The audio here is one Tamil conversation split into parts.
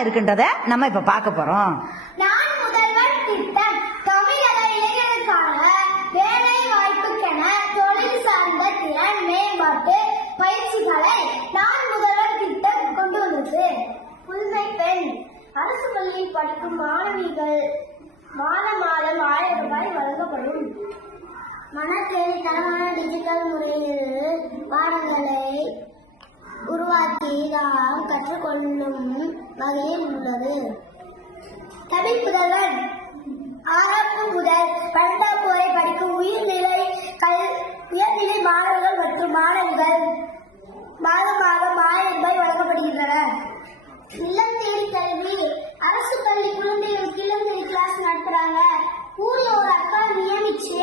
இருக்கின்றத நம்ம இப்ப பார்க்க போறோம். நான் முதல்வர் திட்டம் தமிழக இளைஞருக்கான வேலை வாய்ப்புக்கென தொழில் சார்ந்த திறன் மேம்பாட்டு பயிற்சிகளை நான் முதல்வர் திட்டம் கொண்டு வந்தது. புதுமை பெண் அரசு பள்ளியில் படிக்கும் மாணவிகள் மாதம் 1000 ரூபாய் வழங்கப்படும். மனக்கேள்வி தரமான டிஜிட்டல் முறையில் பாடங்களை உருவாக்கி நாம் கற்றுக்கொள்ளும் வகையில் உள்ளது. தமிழ் முதல்வன் ஆரம்பு முதல் 12ஆம் வரை படிக்கும் உயர்நிலை மாணவர்கள் மற்றும் மாணவிகள் மாதம் 1000 ரூபாய் வழங்கப்படுகின்றன. இல்லம் தேடி கல்வி அரசு பள்ளி குழந்தைகளுக்கு இல்லம் தேடி கிளாஸ் நடத்துறாங்க. ஊர்ல ஒரு அக்கா நியமிச்சு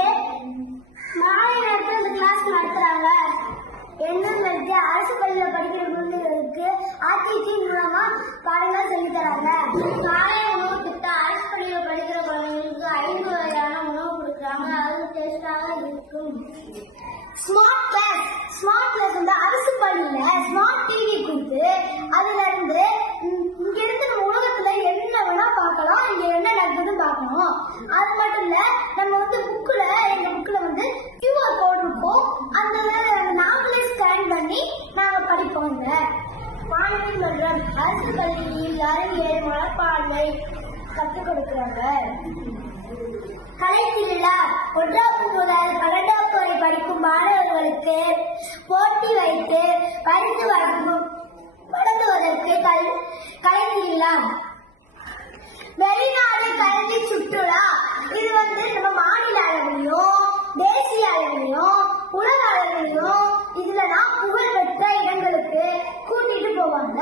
மாலை நேரத்தில் அந்த கிளாஸ் நடத்துறாங்க. என்னங்களுக்கு அரசு பள்ளியில படிக்கிற குழந்தைகளுக்கு ஆர்டிஜி மூலமா பாடங்கள் சொல்லி தராங்க. காலை உணவு திட்டம் அரசு பள்ளியில படிக்கிற குழந்தைகளுக்கு 5 வகையான உணவு கொடுக்குறாங்க. அது டேஸ்டாக இருக்கும். ஸ்மார்ட் கிளாஸ் வந்து அரசு பள்ளியில ஸ்மார்ட் டிவி கொடுத்து அதுல இருந்து இங்க இருக்கிற உலகத்துல என்ன வேணா பார்க்கலாம், இங்க என்ன நடக்குதுன்னு பார்க்கணும். அது மட்டும் இல்ல, நம்ம வந்து எங்க புக்ல வந்து QR கோட் இருக்கும். அந்த நாங்களே ஸ்கேன் பண்ணி நாங்க படிப்போம். மாணவர் மன்றம் அரசு பள்ளியில் அறிவியல் மனப்பான்மை கற்றுக் கொடுக்கிறாங்க. கலை திருவிழா 1ஆம் முதல் 12ஆம் வரை படிக்கும் மாணவர்களுக்கு போட்டி வைத்து பரிசு வழங்குவதற்கு கலை திருவிழா. வெளிநாடு கல்வி சுற்றுலா இது வந்து நம்ம மாநில அளவிலையும் தேசிய அளவிலையும் உலக அளவிலையும் இதுலலாம் புகழ்பெற்ற இடங்களுக்கு கூட்டிட்டு போவாங்க.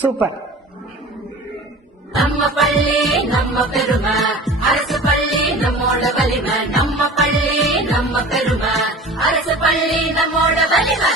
சூப்பர். நம்ம பள்ளி நம்ம பெருமை, அரசு பள்ளி நம்மோட வலிமை. நம்ம பள்ளி நம்ம பெருமை, அரசு பள்ளி நம்மோட வலிமை.